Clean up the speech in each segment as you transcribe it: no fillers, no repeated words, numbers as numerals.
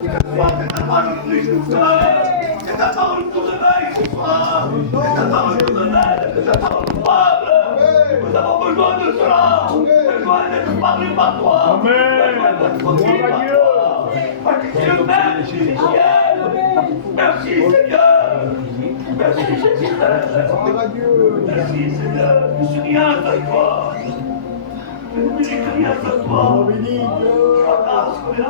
C'est ta parole qui nous sauve. C'est ta parole qui nous réveille ce soir. C'est ta parole qui nous révèle. C'est ta parole probable. Nous avons besoin de cela. Besoin d'être parlé par toi. Besoin d'être conduit par toi. Dieu merci, ciel. Merci Seigneur. Merci Jésus. Merci Seigneur. Je suis rien sans toi. Je ne suis rien sans toi. Ta grâce est là.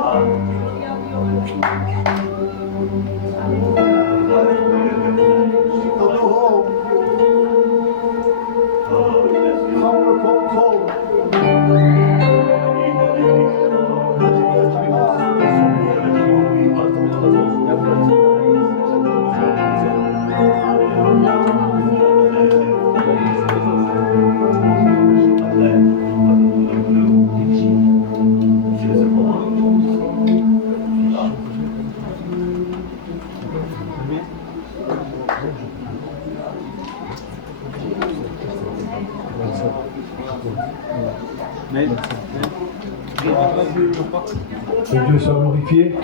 Que Dieu soit glorifié.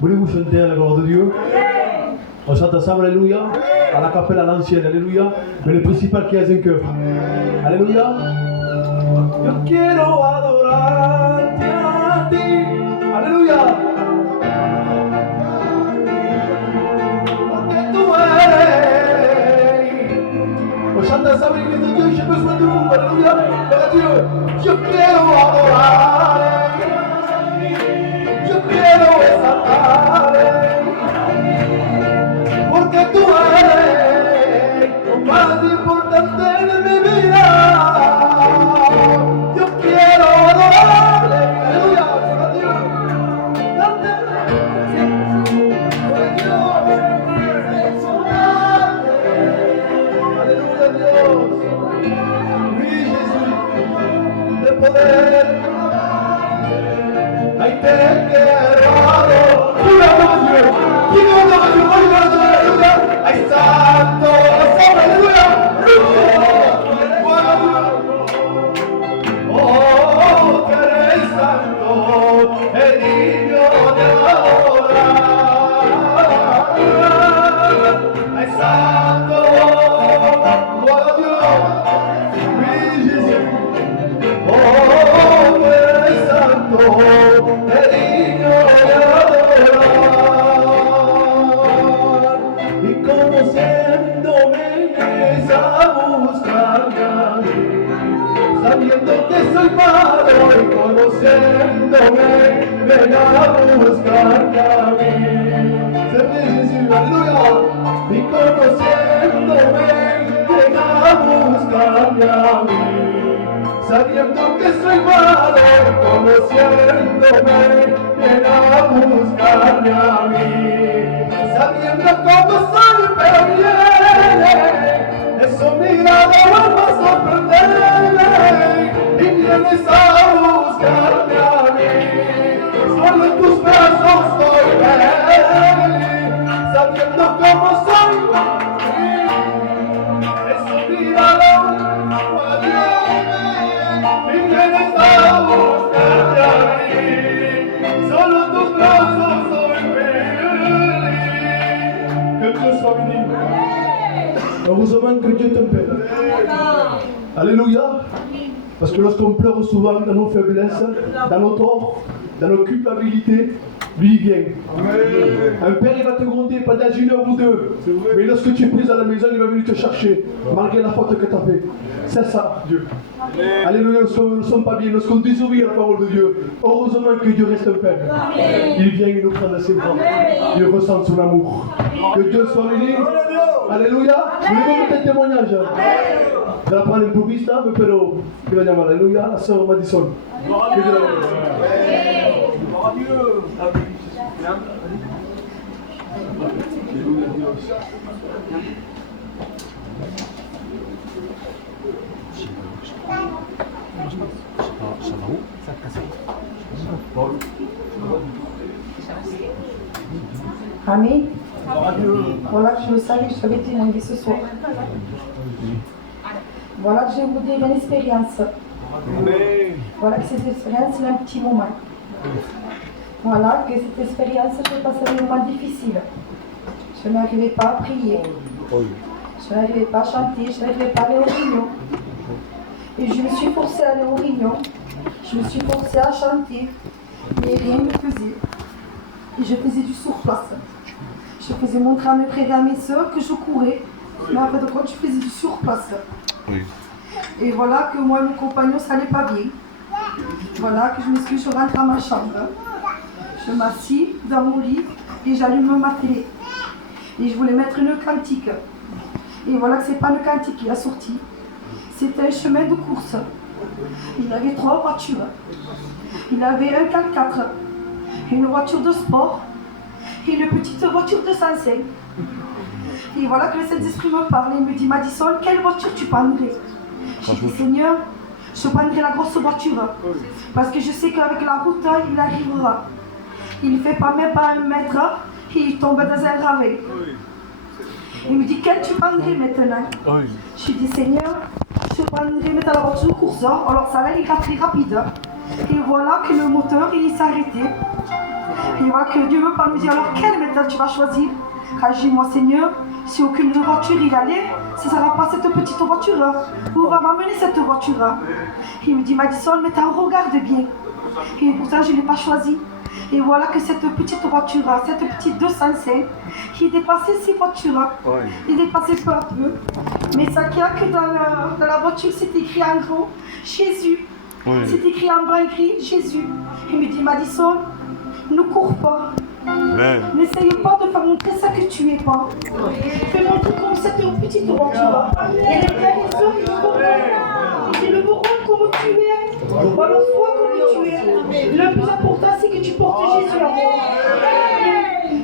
Voulez-vous chanter à la gloire de Dieu? On chante ensemble, alléluia. À la capelle à l'ancienne, alléluia. Mais le principal qui est un cœur. Alléluia. Yo quiero adorarte a ti. Alléluia. Porque tú eres. On chante ensemble, l'église de Dieu. J'ai besoin de vous. Alléluia. Vers Dieu. Yo quiero adorarte. Quiero exaltarte, porque tú eres lo más importante de mi vida. Yo quiero adorarle, aleluya, por a Dios, darte, por Dios, exaltarte, aleluya Dios, mi Jesús, de poder. Ahí te quiero adorar. ¿Quién adora a Dios? Aleluya. Ahí santo, aleluya. Oh, que eres santo, el niño de adorar. Ahí santo, gloria a Dios, mi Jesús. Oh, que eres santo. Sabiendo que soy malo y conociéndome, ven a buscarme a mí. Se me dice, aleluya, y conociéndome, ven a buscarme a mí. Sabiendo que soy malo y conociéndome, ven a buscarme a mí. Sabiendo cómo soy, pero viene, eso mirada vamos a sorprender. Y vienes a buscarme a mí, solo en tus brazos estoy feliz, sabiendo cómo soy, eso míralo a Dios, y vienes a buscarme a mí, solo en tus brazos soy feliz. Que Dieu soit béni. Heureusement que Dieu te paie. Alléluia. Parce que lorsqu'on pleure souvent dans nos faiblesses, dans nos torts, dans nos culpabilités, lui il vient. Amen. Un père il va te gronder pendant 1 heure ou 2. Mais lorsque tu es pris à la maison, il va venir te chercher, malgré la faute que tu as fait. C'est ça, Dieu. Amen. Alléluia, nous ne sommes pas bien, lorsqu'on désobéit à la parole de Dieu. Heureusement que Dieu reste un père. Amen. Il vient, il nous prend dans ses bras. Amen. Il ressent son amour. Amen. Que Dieu soit béni. Alléluia. Vous voulez mettre un témoignage? Amen. Je vais prendre un peu vite, pero que la llama, alléluia, la sœur Madison. Gloire à Dieu. Gloire à Dieu. Ça va où? Ça te casse. Amen. Voilà que je le savais que je savais témoigner ce soir. Voilà que je vais vous dire une expérience. Amen. Voilà que cette expérience, c'est un petit moment. Voilà, que cette expérience, je passais des moments difficiles. Je n'arrivais pas à prier. Je n'arrivais pas à chanter, je n'arrivais pas à aller aux réunions. Et je me suis forcée à aller aux réunions. Je me suis forcée à chanter. Mais rien ne faisait. Et je faisais du surplace. Je faisais montrer à mes frères et à mes sœurs que je courais. Mais en fait, quand je faisais du surplace. Oui. Et voilà que moi et mon compagnon, ça n'allait pas bien. Voilà que je rentre à ma chambre. Je m'assis dans mon lit et j'allume ma télé. Et je voulais mettre une cantique. Et voilà que c'est pas une cantique qui a sorti. C'était un chemin de course. Il y avait 3 voitures. Il avait un 4x4, une voiture de sport et une petite voiture de 105. Et voilà que le Saint-Esprit me parle et me dit, Madison, quelle voiture tu prendrais? J'ai dit, Seigneur, je prendrai la grosse voiture. Parce que je sais qu'avec la route, il arrivera. Il ne fait pas même pas 1 mètre et il tombe dans un ravin. Il me dit, quelle tu prendrais maintenant? J'ai dit, Seigneur, je prendrais maintenant la voiture de course. Alors ça là, il est très rapide. Et voilà que le moteur, il s'est arrêté. Et voilà que Dieu me parle, me dit, alors quelle méthode tu vas choisir? Quand je dis, moi Seigneur, si aucune voiture il allait, ce ne sera pas cette petite voiture. Où va m'amener cette voiture? Il me dit, Madison, mais t'en regarde bien. Et pourtant, je ne l'ai pas choisi. Et voilà que cette petite voiture, cette petite 205, qui dépassait 6 voitures. Il dépassait peu à peu. Mais ça qu'il y a que dans la voiture, c'est écrit en gros, Jésus. C'est écrit en bas, écrit Jésus. Il me dit, Madison, ne cours pas. N'essaye pas de faire montrer ça que tu es pas. Fais montrer comme cette petite voiture. Et les frères et sœurs, ils le verront comme tu es. Alors sois comme tu es. Le plus important, c'est que tu portes Jésus en toi.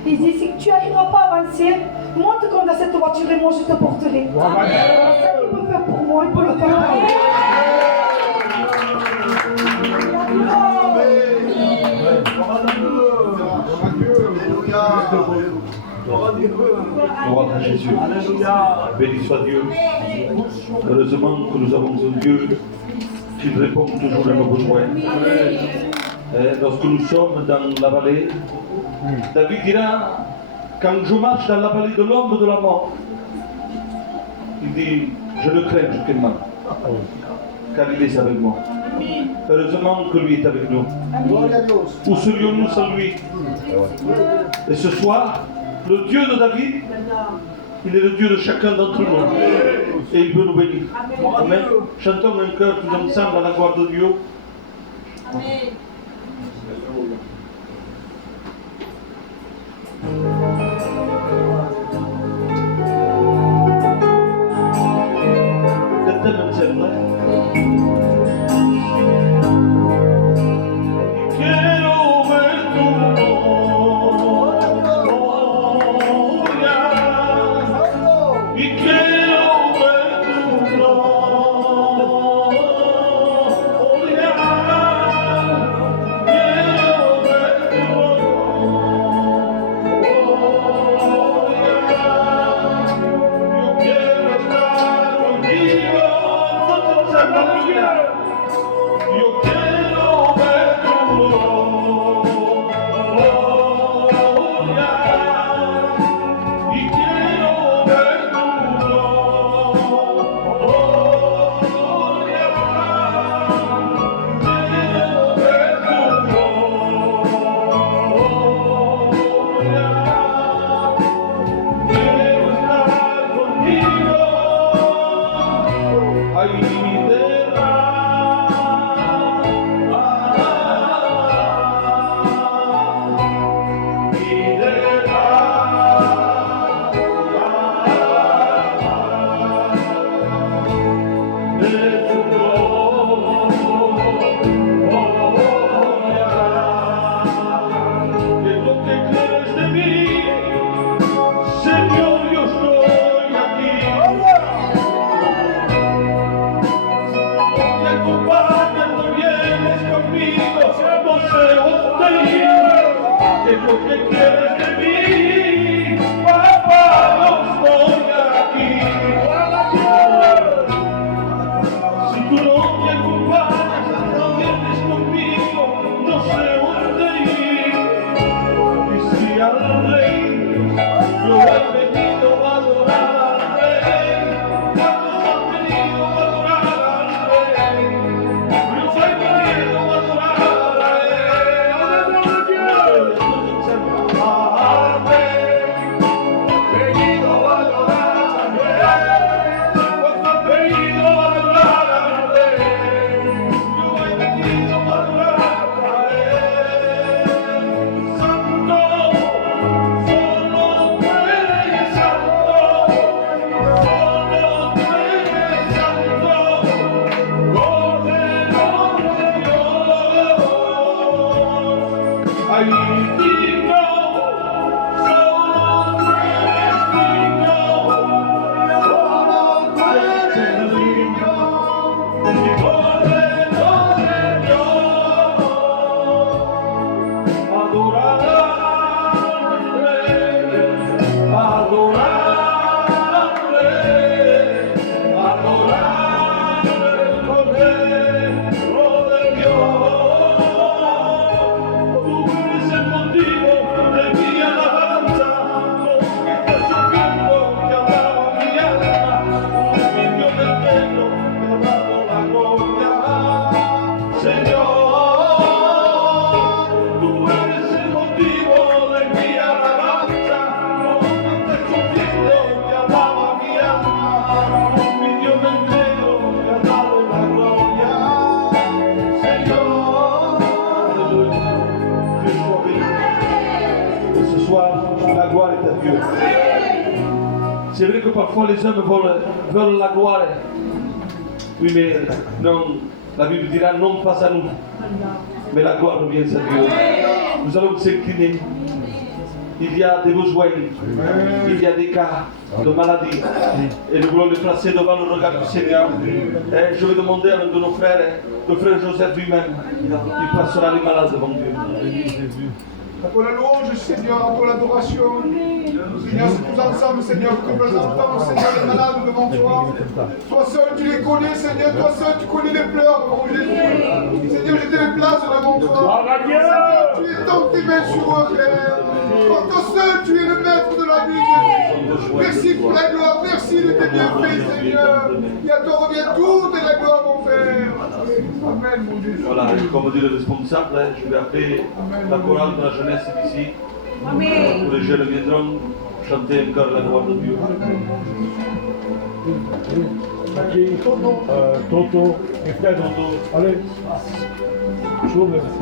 Il dit, si tu n'arriveras pas à avancer, monte comme dans cette voiture et moi je te porterai. Alors ça qu'il peut faire pour moi, il peut le faire pour moi. Gloire à Jésus. Béni soit Dieu. Heureusement que nous avons un Dieu qui répond toujours à nos besoins. Lorsque nous sommes dans la vallée, David dira, quand je marche dans la vallée de l'ombre de la mort, il dit, je ne crains aucunement, car il est avec moi. Heureusement que lui est avec nous. Où serions-nous sans lui? Et ce soir, le Dieu de David, il est le Dieu de chacun d'entre nous. Et il veut nous bénir. Amen. Chantons un cœur tous ensemble à la gloire de Dieu. Amen. Cantăm însemnă. soir, la gloire est à Dieu. C'est vrai que parfois les hommes veulent la gloire. Oui, mais non, la Bible dira non pas à nous, mais la gloire revient à Dieu. Nous allons nous incliner. Il y a des besoins, il y a des cas de maladie, et nous voulons les placer devant le regard du Seigneur. Et je vais demander à l'un de nos frères, le frère Joseph lui-même, il placera les malades devant Dieu. Pour la louange, Seigneur, pour l'adoration. Seigneur, c'est tous ensemble, Seigneur, que nous présentons, Seigneur, les malades devant toi. Toi seul, tu les connais, Seigneur, toi seul, tu connais les pleurs, mon Jésus. Seigneur, je te les place devant toi. Seigneur, tu étends tes mains sur eux, Père. Quand toi seul, tu es le maître de la vie, Jésus. Merci pour la gloire, merci de tes bienfaits, Seigneur. Et à toi revient toute la gloire, mon Père. Amen, mon Jésus. Voilà, et comme dit le responsable, je vais appeler la chorale de la jeunesse ici. Amen. Tous les jeunes viendront chanter encore la gloire de Dieu. Toto, et frère Toto. Allez. Chaud, merci.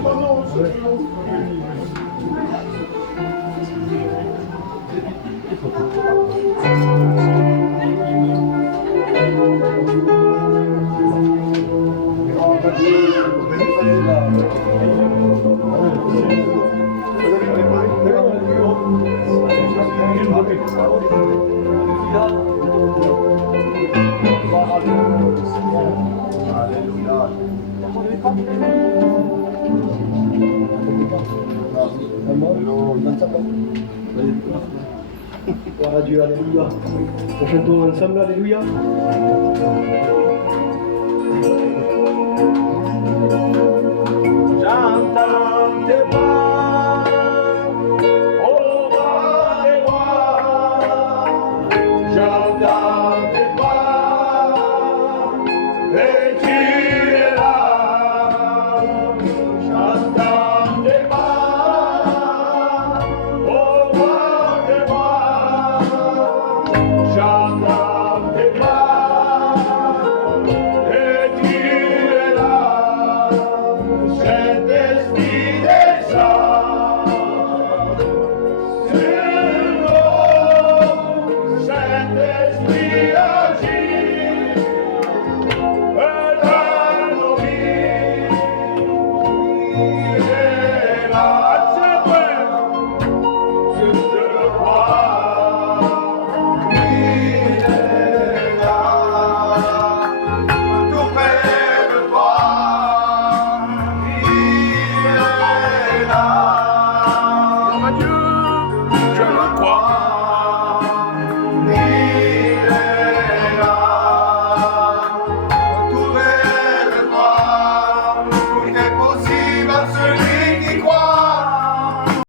Gloire à Dieu, alléluia. Nous chantons ensemble, alléluia.